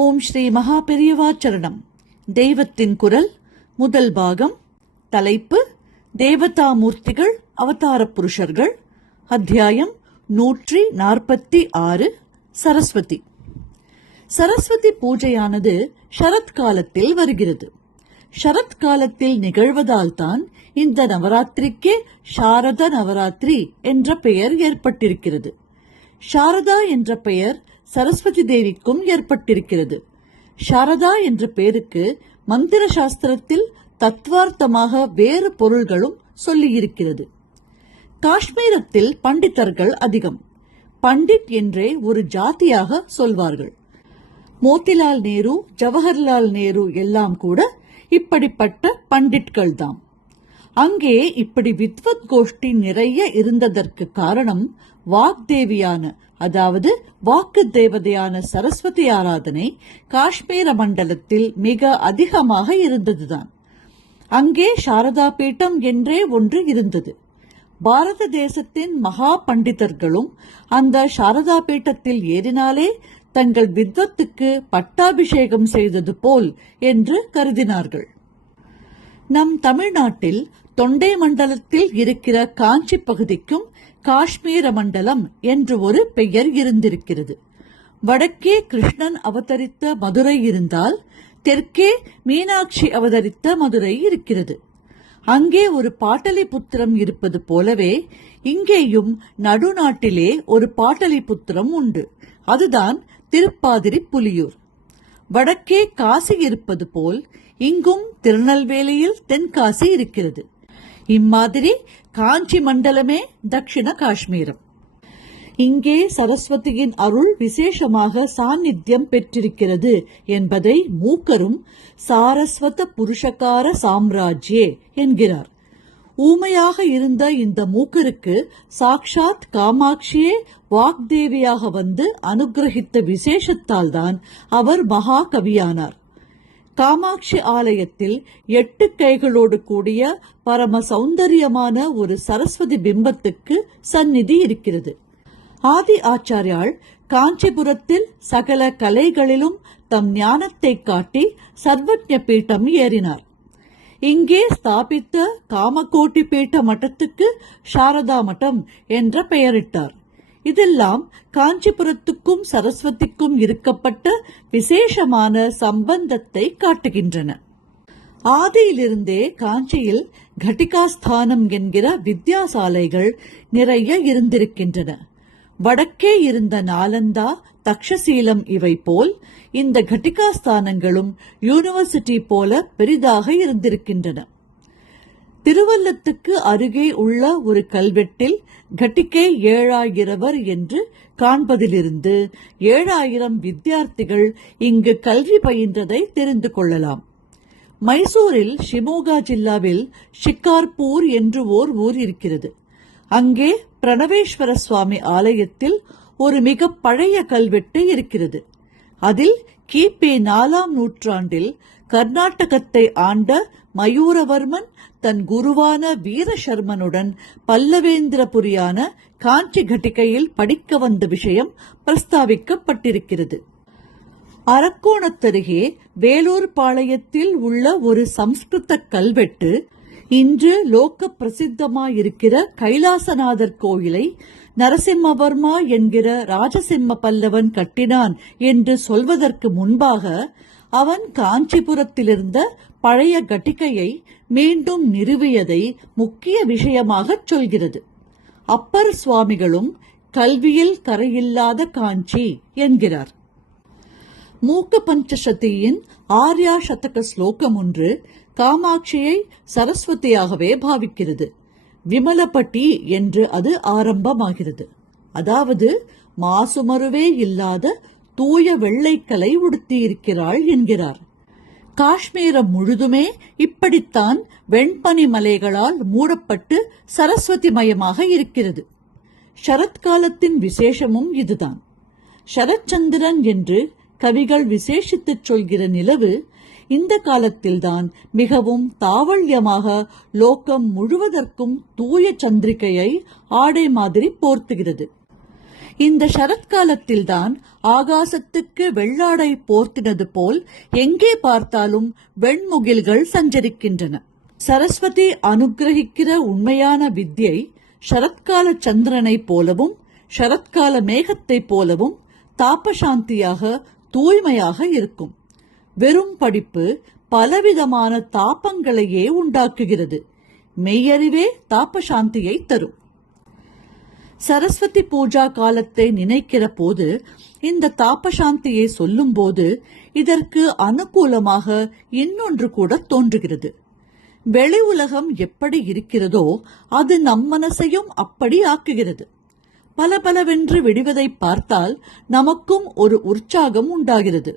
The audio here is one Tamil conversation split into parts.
ஓம் ஸ்ரீ மகா பெரியவா சரணம். தெய்வத்தின் குரல் முதல் பாகம் தலைப்பு தேவதா மூர்த்திகள் அவதார புருஷர்கள் அத்தியாயம் நூற்றி நாற்பத்தி ஆறு சரஸ்வதி. சரஸ்வதி பூஜையானது சரத்காலத்தில் வருகிறது. சரத்காலத்தில் நிகழ்வதால் தான் இந்த நவராத்திரிக்கே சாரத நவராத்திரி என்ற பெயர் ஏற்பட்டிருக்கிறது. சாரதா என்ற பெயர் சரஸ்வதி தேவிக்கும் ஏற்பட்டிருக்கிறது. சாரதா என்ற பெயருக்கு மந்திர சாஸ்திரத்தில் தத்வார்த்தமாக வேறு பொருள்களும் சொல்லியிருக்கிறது. காஷ்மீரத்தில் பண்டிதர்கள் அதிகம். பண்டிட் என்றே ஒரு ஜாதியாக சொல்வார்கள். மோதிலால் நேரு ஜவஹர்லால் நேரு எல்லாம் கூட இப்படிப்பட்ட பண்டிட்கள் தான் அங்கே இப்படி வித்வத் கோஷ்டி நிறைய இருந்ததற்கு காரணம் வாக்தேவியான அதாவது வாக்கு தேவதையான சரஸ்வதி ஆராதனை காஷ்மீர மண்டலத்தில் மிக அதிகமாக இருந்ததுதான். அங்கே சாரதா பீட்டம் என்றே ஒன்று இருந்தது. பாரத தேசத்தின் மகா பண்டிதர்களும் அந்த சாரதா பீட்டத்தில் ஏறினாலே தங்கள் வித்வத்துக்கு பட்டாபிஷேகம் செய்தது போல் என்று கருதினார்கள். நம் தமிழ்நாட்டில் தொண்டை மண்டலத்தில் இருக்கிற காஞ்சி பகுதிக்கும் காஷ்மீர மண்டலம் என்று ஒரு பெயர் இருந்திருக்கிறது. வடக்கே கிருஷ்ணன் அவதரித்த மதுரை இருந்தால் தெற்கே மீனாட்சி அவதரித்த மதுரை இருக்கிறது. அங்கே ஒரு பாட்டலிபுத்திரம் இருப்பது போலவே இங்கேயும் நடுநாட்டிலே ஒரு பாட்டலிபுத்திரம் உண்டு. அதுதான் திருப்பாதிரி புலியூர். வடக்கே காசி இருப்பது போல் இங்கும் திருநெல்வேலியில் தென்காசி இருக்கிறது. இம்மாதிரி காஞ்சி மண்டலமே தட்சிண காஷ்மீரம். இங்கே சரஸ்வதியின் அருள் விசேஷமாக சாநித்தியம் பெற்றிருக்கிறது என்பதை மூக்கரும் சாரஸ்வத புருஷகார சாம்ராஜ்யே என்கிறார். ஊமையாக இருந்த இந்த மூக்கருக்கு சாக்ஷாத் காமாட்சியே வாக்தேவியாக வந்து அனுகிரகித்த விசேஷத்தால் தான் அவர் மகாகவியானார். காமாட்சி ஆலயத்தில் எட்டு கைகளோடு கூடிய பரம சௌந்தரியமான ஒரு சரஸ்வதி பிம்பத்துக்கு சந்நிதி இருக்கிறது. ஆதி ஆச்சாரியால் காஞ்சிபுரத்தில் சகல கலைகளிலும் தம் ஞானத்தை காட்டி சர்வஜ பீட்டம் ஏறினார். இங்கே ஸ்தாபித்த காமகோட்டி பீட்ட மட்டத்துக்கு சாரதா மட்டம் என்ற பெயரிட்டார். இதெல்லாம் காஞ்சிபுரத்துக்கும் சரஸ்வதிக்கும் இருக்கப்பட்ட விசேஷமான சம்பந்தத்தை காட்டுகின்றன. ஆதியிலிருந்தே காஞ்சியில் கட்டிகாஸ்தானம் என்கிற வித்யாசாலைகள் நிறைய இருந்திருக்கின்றன. வடக்கே இருந்த நாலந்தா தக்ஷசீலம் இவை போல் இந்த கட்டிகாஸ்தானங்களும் யூனிவர்சிட்டி போல பெரிதாக இருந்திருக்கின்றன. திருவல்லத்துக்கு அருகே உள்ள ஒரு கல்வெட்டில் கட்டிக்கை ஏழாயிரவர் என்று காண்பதிலிருந்து ஏழாயிரம் வித்தியார்த்திகள் இங்கு கல்வி பயின்றதை தெரிந்து கொள்ளலாம். மைசூரில் ஷிமோகா ஜில்லாவில் ஷிக்கார்பூர் என்று ஓர் ஊர் இருக்கிறது. அங்கே பிரணவேஸ்வர சுவாமி ஆலயத்தில் ஒரு மிக பழைய கல்வெட்டு இருக்கிறது. அதில் கிபி நாலாம் நூற்றாண்டில் கர்நாடகத்தை ஆண்ட மயூரவர்மன் தன் குருவான வீரசர்மனுடன் பல்லவேந்திரபுரியான காஞ்சி கட்டிகையில் படிக்க வந்த விஷயம் பிரஸ்தாவிக்கப்பட்டிருக்கிறது. அரக்கோணத்தருகே வேலூர் பாளையத்தில் உள்ள ஒரு சம்ஸ்கிருத கல்வெட்டு இன்று லோக பிரசித்தமாயிருக்கிற கைலாசநாதர் கோயிலை நரசிம்மவர்மா என்கிற ராஜசிம்ம பல்லவன் கட்டினான் என்று சொல்வதற்கு முன்பாக அவன் காஞ்சிபுரத்திலிருந்த பழைய கட்டிகையை மீண்டும் நிறுவியதை முக்கிய விஷயமாகச் சொல்கிறது. அப்பர் சுவாமிகளும் கல்வியில் கரையில்லாத காஞ்சி என்கிறார். மூக்க பஞ்சசதியின் ஆர்யா சதக ஸ்லோகம் ஒன்று காமாட்சியை சரஸ்வதியாகவே பாவிக்கிறது. விமலப்பட்டி என்று அது ஆரம்பமாகிறது. அதாவது மாசுமருவே இல்லாத தூய வெள்ளைக்கலை உடுத்தியிருக்கிறாள் என்கிறார். காஷ்மீரம் முழுதுமே இப்படித்தான் வெண்பனி மலைகளால் மூடப்பட்டு சரஸ்வதி மயமாக இருக்கிறது. சரத்காலத்தின் விசேஷமும் இதுதான். சரச்சந்திரன் என்று கவிகள் விசேஷித்துச் சொல்கிற நிலவு இந்த காலத்தில்தான் மிகவும் தாவல்யமாக லோகம் முழுவதற்கும் தூய சந்திரிகையை ஆடை மாதிரி போர்த்துகிறது. இந்த சரத்காலத்தில்தான் ஆகாசத்துக்கு வெள்ளாடை போர்த்தினது போல் எங்கே பார்த்தாலும் வெண்முகில்கள் சஞ்சரிக்கின்றன. சரஸ்வதி அனுக்கிரகிக்கிற உண்மையான வித்யை சரத்கால சந்திரனைப் போலவும் சரத்கால மேகத்தைப் போலவும் தாபசாந்தியாக தூய்மையாக இருக்கும். வெறும் படிப்பு பலவிதமான தாபங்களையே உண்டாக்குகிறது. மெய்யறிவே தாபசாந்தியை தரும். சரஸ்வதி பூஜா காலத்தை நினைக்கிற போது இந்த தாபசாந்தியை சொல்லும்போது இதற்கு அனுகூலமாக இன்னொன்று கூட தோன்றுகிறது. வெளி உலகம் எப்படி இருக்கிறதோ அது நம் மனசையும் அப்படி ஆக்குகிறது. பல பலவென்று விடுவதை பார்த்தால் நமக்கும் ஒரு உற்சாகம் உண்டாகிறது.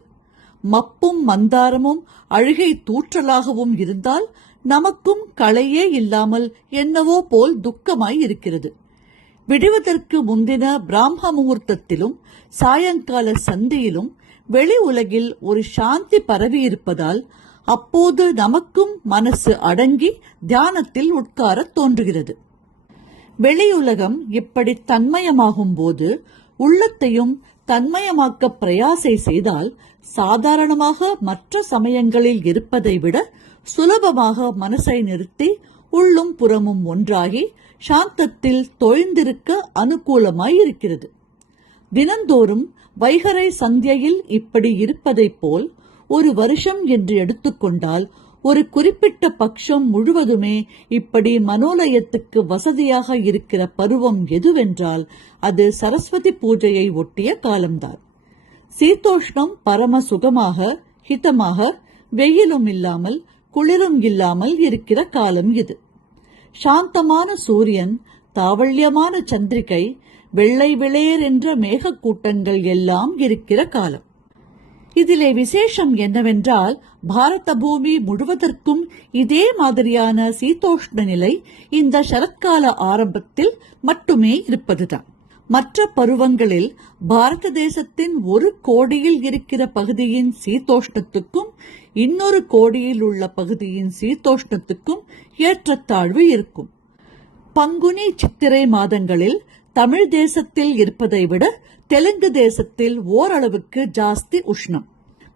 மப்பும் மந்தாரமும் அழுகை தூற்றலாகவும் இருந்தால் நமக்கும் களையே இல்லாமல் என்னவோ போல் துக்கமாய் இருக்கிறது. விடுவதற்கு முந்தின பிராம முகூர்த்தத்திலும் சாயங்கால சந்தியிலும் வெளி உலகில் ஒரு சாந்தி பரவியிருப்பதால் அப்போது நமக்கும் மனசு அடங்கி தியானத்தில் உட்காரத் தோன்றுகிறது. வெளியுலகம் இப்படி தன்மயமாகும் போது உள்ளத்தையும் தன்மயமாக்க பிரயாசை செய்தால் சாதாரணமாக மற்ற சமயங்களில் இருப்பதை விட சுலபமாக மனசை நிறுத்தி உள்ளும் புறமும் ஒன்றாகி சாந்தத்தில் தொய்ந்திருக்க அனுகூலமாய் இருக்கிறது தினந்தோறும் வைகரை சந்தியில் இப்படி இருப்பதைப் போல் ஒரு வருஷம் என்று எடுத்துக்கொண்டால் ஒரு குறிப்பிட்ட பட்சம் முழுவதுமே இப்படி மனோலயத்துக்கு வசதியாக இருக்கிற பருவம் எதுவென்றால் அது சரஸ்வதி பூஜையை ஒட்டிய காலம்தான். சீதோஷ்ணம் பரம சுகமாக ஹிதமாக வெயிலும் இல்லாமல் குளிரும் இல்லாமல் இருக்கிற காலம் இது. சாந்தமான சூரியன் தாவல்யமான சந்திரிகை வெள்ளை விளையர் என்ற மேகக்கூட்டங்கள் எல்லாம் இருக்கிற காலம். இதிலே விசேஷம் என்னவென்றால் பாரத பூமி முழுவதற்கும் இதே மாதிரியான சீதோஷ்ண நிலை இந்த சரத்கால ஆரம்பத்தில் மட்டுமே இருப்பதுதான். மற்ற பருவங்களில் பாரத தேசத்தின் ஒரு கோடியில் இருக்கிற பகுதியின் சீதோஷ்ணத்துக்கும் இன்னொரு கோடியில் உள்ள பகுதியின் சீதோஷ்ணத்துக்கும் ஏற்றத்தாழ்வு இருக்கும். பங்குனி சித்திரை மாதங்களில் தமிழ் தேசத்தில் இருப்பதை விட தெலுங்கு தேசத்தில் ஓரளவுக்கு ஜாஸ்தி உஷ்ணம்.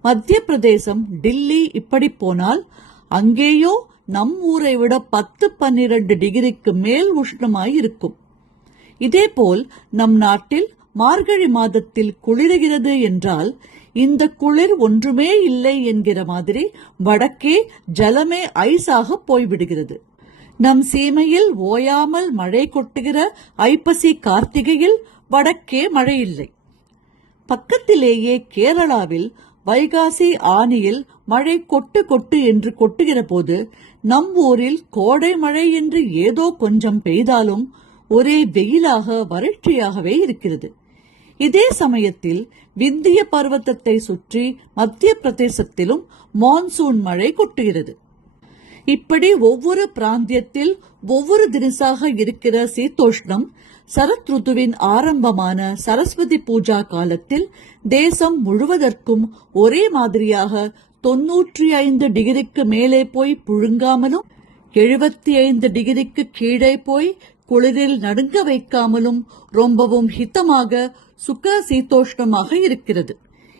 மத்திய பிரதேசம் டில்லி இப்படி போனால் அங்கேயோ நம் ஊரை விட பத்து பன்னிரண்டு டிகிரிக்கு மேல் உஷ்ணமாய் இருக்கும். இதேபோல் நம் நாட்டில் மார்கழி மாதத்தில் குளிர்கிறது என்றால் இந்த குளிர் ஒன்றுமே இல்லை என்கிற மாதிரி வடக்கே ஜலமே ஐஸாக போய்விடுகிறது. நம் சீமையில் ஓயாமல் மழை கொட்டுகிற ஐப்பசி கார்த்திகையில் வடக்கே மழை இல்லை பக்கத்திலேயே கேரளாவில் வைகாசி ஆனியில் மழை கொட்டு கொட்டு என்று கொட்டுகிற போது நம் ஊரில் கோடை மழை என்று ஏதோ கொஞ்சம் பெய்தாலும் ஒரே வெயிலாக வறட்சியாகவே இருக்கிறது. இதே சமயத்தில் விந்திய பர்வத்தத்தை சுற்றி மத்திய பிரதேசத்திலும் மான்சூன் மழை கொட்டுகிறது. இப்படி ஒவ்வொரு பிராந்தியத்தில் ஒவ்வொரு தினசாக இருக்கிற சீதோஷ்ணம் சரத் ருதுவின் ஆரம்பமான சரஸ்வதி பூஜா காலத்தில் தேசம் முழுவதற்கும் ஒரே மாதிரியாக தொன்னூற்றி ஐந்து டிகிரிக்கு மேலே போய் புழுங்காமலும் எழுபத்தி ஐந்து டிகிரிக்கு கீழே போய் குளிரில் நடுங்க வைக்காமலும் ரொம்பவும் ஹிதமாக சுக சீதோஷ்ணமாக இருக்கிறது.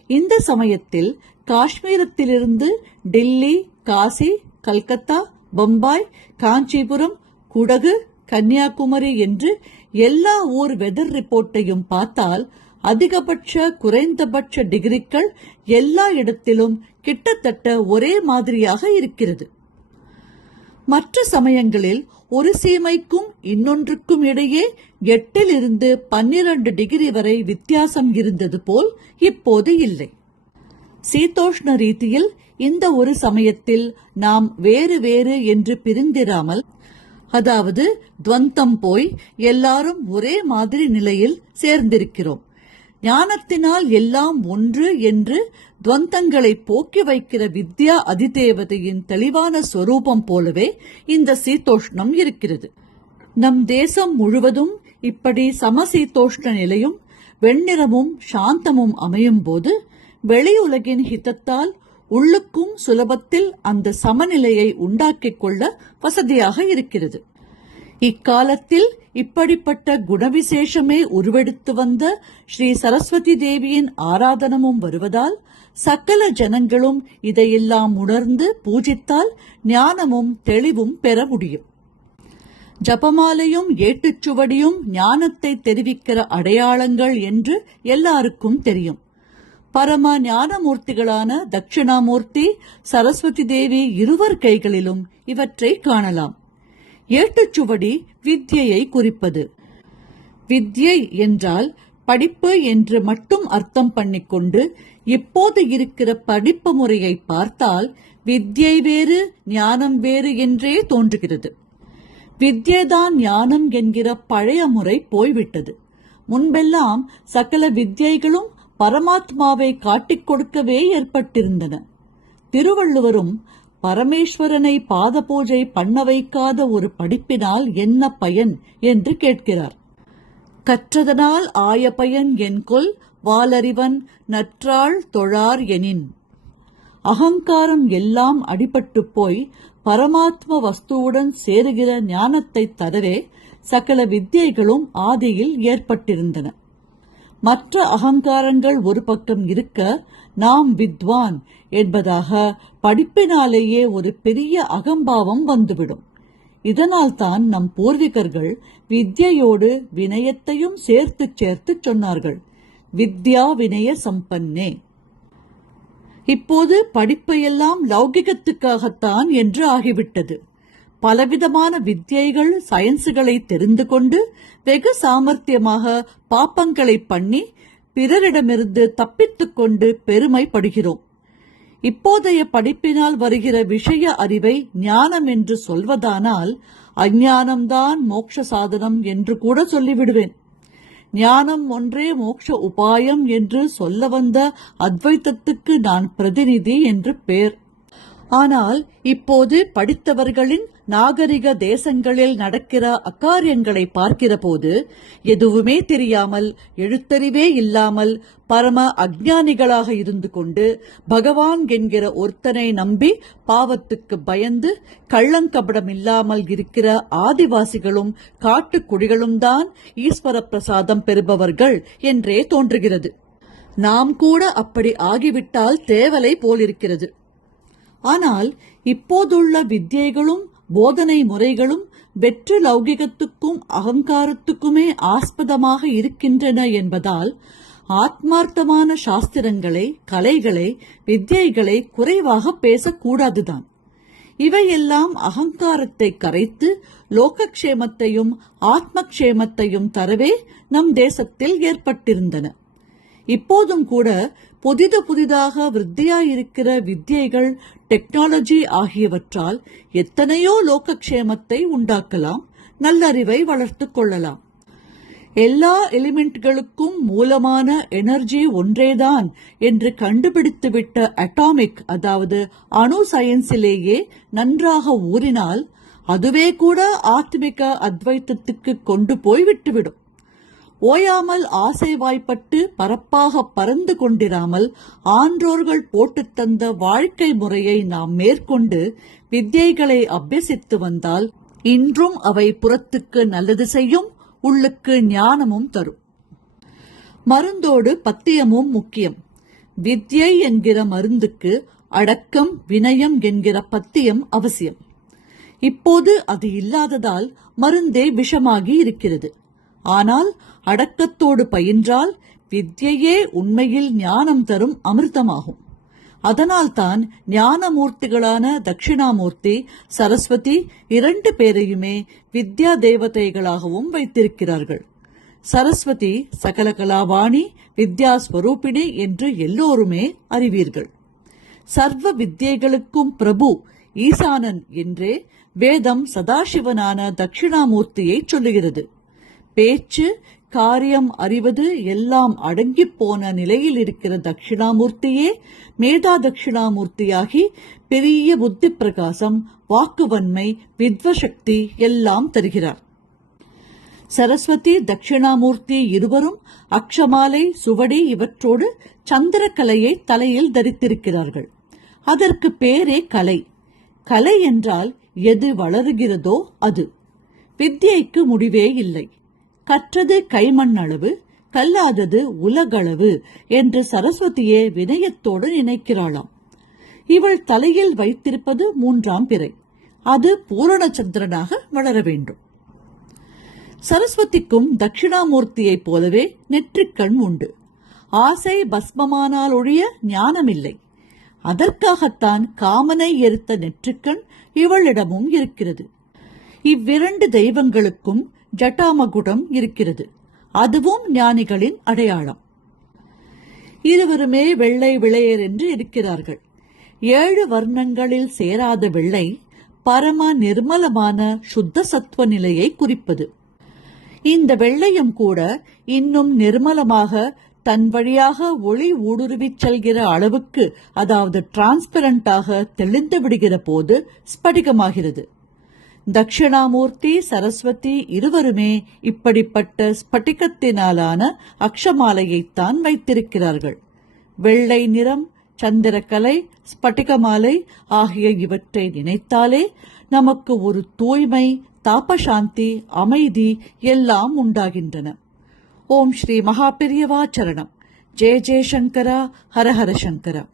இந்த சமயத்தில் காஷ்மீரத்திலிருந்து டெல்லி காசி கல்கத்தா பம்பாய் காஞ்சிபுரம் குடகு கன்னியாகுமரி என்று எல்லா ஊர் வெதர் ரிப்போர்ட்டையும் பார்த்தால் அதிகபட்ச குறைந்தபட்ச டிகிரிகள் எல்லா இடத்திலும் கிட்டத்தட்ட ஒரே மாதிரியாக இருக்கிறது. மற்ற சமயங்களில் ஒரு சீமைக்கும் இன்னொன்றுக்கும் இடையே எட்டில் இருந்து பன்னிரண்டு டிகிரி வரை வித்தியாசம் இருந்தது போல் இப்போது இல்லை. சீதோஷ்ண ரீதியில் இந்த ஒரு சமயத்தில் நாம் வேறு வேறு என்று பிரிந்திராமல் அதாவது துவந்தம் போய் எல்லாரும் ஒரே மாதிரி நிலையில் சேர்ந்திருக்கிறோம். ஞானத்தினால் எல்லாம் ஒன்று என்று துவந்தங்களை போக்கி வைக்கிற வித்யா அதிதேவதையின் தெளிவான ஸ்வரூபம் போலவே இந்த சீதோஷ்ணம் இருக்கிறது. நம் தேசம் முழுவதும் இப்படி சமசீதோஷ்ண நிலையும் வெண்ணிறமும் சாந்தமும் அமையும் போது வெளியுலகின் ஹிதத்தால் உள்ளுக்கும் சுலபத்தில் அந்த சமநிலையை உண்டாக்கிக் கொள்ள வசதியாக இருக்கிறது. இக்காலத்தில் இப்படிப்பட்ட குணவிசேஷமே உருவெடுத்து வந்த ஸ்ரீ சரஸ்வதி தேவியின் ஆராதனமும் வருவதால் சகல ஜனங்களும் இதையெல்லாம் உணர்ந்து பூஜித்தால் ஞானமும் தெளிவும் பெற முடியும். ஜபமாலையும் ஏட்டுச்சுவடியும் ஞானத்தை தெரிவிக்கிற அடையாளங்கள் என்று எல்லாருக்கும் தெரியும். பரம ஞானமூர்த்திகளான தட்சிணாமூர்த்தி சரஸ்வதி தேவி இருவர் கைகளிலும் இவற்றை காணலாம். ஏட்டுச்சுவடி வித்யையை குறிப்பது. வித்யை என்றால் படிப்பு என்று மட்டும் அர்த்தம் பண்ணிக்கொண்டு இப்போது இருக்கிற படிப்பு முறையை பார்த்தால் வித்யை வேறு ஞானம் வேறு என்றே தோன்றுகிறது. வித்யைதான் ஞானம் என்கிற பழைய முறை போய்விட்டது. முன்பெல்லாம் சகல வித்யைகளும் பரமாத்மாவை காட்டிக் கொடுக்கவே ஏற்பட்டிருந்தன. திருவள்ளுவரும் பரமேஸ்வரனை பாத பூஜை பண்ண வைக்காத ஒரு படிப்பினால் என்ன பயன் என்று கேட்கிறார். கற்றதனால் ஆய பயன் என்கொல் வாலறிவன் நற்றாள் தொழார் எனின். அகங்காரம் எல்லாம் அடிபட்டுப் போய் பரமாத்ம வஸ்துவுடன் சேருகிற ஞானத்தை தரவே சகல வித்தியைகளும் ஆதியில் ஏற்பட்டிருந்தன. மற்ற அகங்காரங்கள் ஒரு பக்கம் இருக்க நாம் வித்வான் என்பதாக படிப்பினாலேயே ஒரு பெரிய அகம்பாவம் வந்துவிடும். இதனால்தான் நம் பூர்வீகர்கள் வித்யையோடு வினயத்தையும் சேர்த்து சேர்த்து சொன்னார்கள். வித்யா வினய சம்பன்னே. இப்போது படிப்பையெல்லாம் லௌகிகத்துக்காகத்தான் என்று ஆகிவிட்டது. பலவிதமான வித்தியைகள் சயின்ஸுகளை தெரிந்து கொண்டு வெகு சாமர்த்தியமாக பாப்பங்களை பண்ணி பிறரிடமிருந்து தப்பித்துக் கொண்டு பெருமைப்படுகிறோம். இப்போதைய படிப்பினால் வருகிற விஷய அறிவை ஞானம் என்று சொல்வதானால் அஞ்ஞானம்தான் மோட்ச சாதனம் என்று கூட சொல்லிவிடுவேன். ஞானம் ஒன்றே மோட்ச உபாயம் என்று சொல்ல வந்த அத்வைத்தத்துக்கு நான் பிரதிநிதி என்று பேர். ஆனால் இப்போது படித்தவர்களின் நாகரிக தேசங்களில் நடக்கிற அக்காரியங்களை பார்க்கிறபோது எதுவுமே தெரியாமல் எழுத்தறிவே இல்லாமல் பரம அஜானிகளாக இருந்து கொண்டு பகவான் என்கிற ஒருத்தனை நம்பி பாவத்துக்கு பயந்து கள்ளங்கபடம் இல்லாமல் இருக்கிற ஆதிவாசிகளும் காட்டுக்குடிகளும் தான் ஈஸ்வர பிரசாதம் பெறுபவர்கள் என்றே தோன்றுகிறது. நாம் கூட அப்படி ஆகிவிட்டால் தேவலை போலிருக்கிறது. ஆனால் இப்போதுள்ள வித்தியைகளும் போதனை முறைகளும் வெற்று லௌகிகத்துக்கும் அகங்காரத்துக்குமே ஆஸ்பதமாக இருக்கின்றன என்பதால் ஆத்மார்த்தமான சாஸ்திரங்களை கலைகளை வித்யைகளை குறைவாக பேசக்கூடாதுதான். இவையெல்லாம் அகங்காரத்தை கரைத்து லோகக்ஷேமத்தையும் ஆத்மக்ஷேமத்தையும் தரவே நம் தேசத்தில் ஏற்பட்டிருந்தன. இப்போதும் கூட புதிது புதிதாக விருத்தியாயிருக்கிற வித்தியைகள் டெக்னாலஜி ஆகியவற்றால் எத்தனையோ லோகக்ஷேமத்தை உண்டாக்கலாம் நல்லறிவை வளர்த்துக் கொள்ளலாம். எல்லா எலிமெண்ட்களுக்கும் மூலமான எனர்ஜி ஒன்றேதான் என்று கண்டுபிடித்துவிட்ட அட்டாமிக் அதாவது அணு சயின்ஸிலேயே நன்றாக ஊறினால் அதுவே கூட ஆத்மிக அத்வைத்தத்துக்கு கொண்டு போய் விட்டுவிடும் ஓயாமல் ஆசை வாய்ப்பட்டு பரப்பாக பறந்து கொண்டிராமல் ஆன்றோர்கள் போட்டுத் தந்த வாழ்க்கை முறையை நாம் மேற்கொண்டு வித்தியைகளை அபியசித்து வந்தால் இன்றும் அவை புறத்துக்கு நல்லது செய்யும் உள்ளுக்கு ஞானமும் தரும். மருந்தோடு பத்தியமும் முக்கியம். வித்யை என்கிற மருந்துக்கு அடக்கம் வினயம் என்கிற பத்தியம் அவசியம். இப்போது அது இல்லாததால் மருந்தே விஷமாகி இருக்கிறது. ஆனால் அடக்கத்தோடு பயின்றால் வித்யையே உண்மையில் ஞானம் தரும் அமிர்தமாகும். அதனால்தான் ஞானமூர்த்திகளான தட்சிணாமூர்த்தி சரஸ்வதி இரண்டு பேரையுமே வித்யா தேவதைகளாகவும் வைத்திருக்கிறார்கள். சரஸ்வதி சகலகலாவாணி வித்யாஸ்வரூபிணி என்று எல்லோருமே அறிவீர்கள். சர்வ வித்யைகளுக்கும் பிரபு ஈசானன் என்றே வேதம் சதாசிவனான தட்சிணாமூர்த்தியை சொல்லுகிறது. பேச்சு காரியம் அறிவது எல்லாம் அடங்கிப் போன நிலையில் இருக்கிற தட்சிணாமூர்த்தியே மேதா தட்சிணாமூர்த்தியாகி பெரிய புத்தி பிரகாசம் வாக்குவன்மை வித்வசக்தி எல்லாம் தருகிறார். சரஸ்வதி தட்சிணாமூர்த்தி இருவரும் அக்ஷமாலை சுவடி இவற்றோடு சந்திரக்கலையை தலையில் தரித்திருக்கிறார்கள். அதற்கு பேரே கலை. கலை என்றால் எது வளருகிறதோ அது. வித்யைக்கு முடிவே இல்லை. கற்றது கைமண் அளவு கல்லாதது உலகளவு என்று சரஸ்வதியே வினயத்தோடு நினைக்கிறாளாம். இவள் தலையில் வைத்திருப்பது மூன்றாம் பிறை. அது பூரணச்சந்திரனாக வளர வேண்டும். சரஸ்வதிக்கும் தட்சிணாமூர்த்தியைப் போலவே நெற்றிக்கண் உண்டு. ஆசை பஸ்மமானால் ஒழிய ஞானமில்லை. அதற்காகத்தான் காமனை எரித்த நெற்றிக்கண் இவளிடமும் இருக்கிறது. இவ்விரண்டு தெய்வங்களுக்கும் ஜட்டாமகுடம் இருக்கிறது. அதுவும் ஞானிகளின் அடையாளம். இருவருமே வெள்ளை விளையர் என்று இருக்கிறார்கள். ஏழு வர்ணங்களில் சேராத வெள்ளை பரம நிர்மலமான சுத்த சத்துவ நிலையை குறிப்பது. இந்த வெள்ளையும் கூட இன்னும் நிர்மலமாக தன் வழியாக ஒளி ஊடுருவிச் செல்கிற அளவுக்கு அதாவது டிரான்ஸ்பரண்டாக தெளிந்து விடுகிற போது ஸ்படிகமாகிறது. தட்சிணாமூர்த்தி சரஸ்வதி இருவருமே இப்படிப்பட்ட ஸ்பட்டிகத்தினாலான அக்ஷமாலையைத்தான் வைத்திருக்கிறார்கள். வெள்ளை நிறம் சந்திரக்கலை ஸ்பட்டிகமாலை ஆகிய இவற்றை நினைத்தாலே நமக்கு ஒரு தூய்மை தாபசாந்தி அமைதி எல்லாம் உண்டாகின்றன. ஓம் ஸ்ரீ மகாபெரியவா சரணம். ஜெய ஜெயசங்கரா ஹரஹர சங்கரா.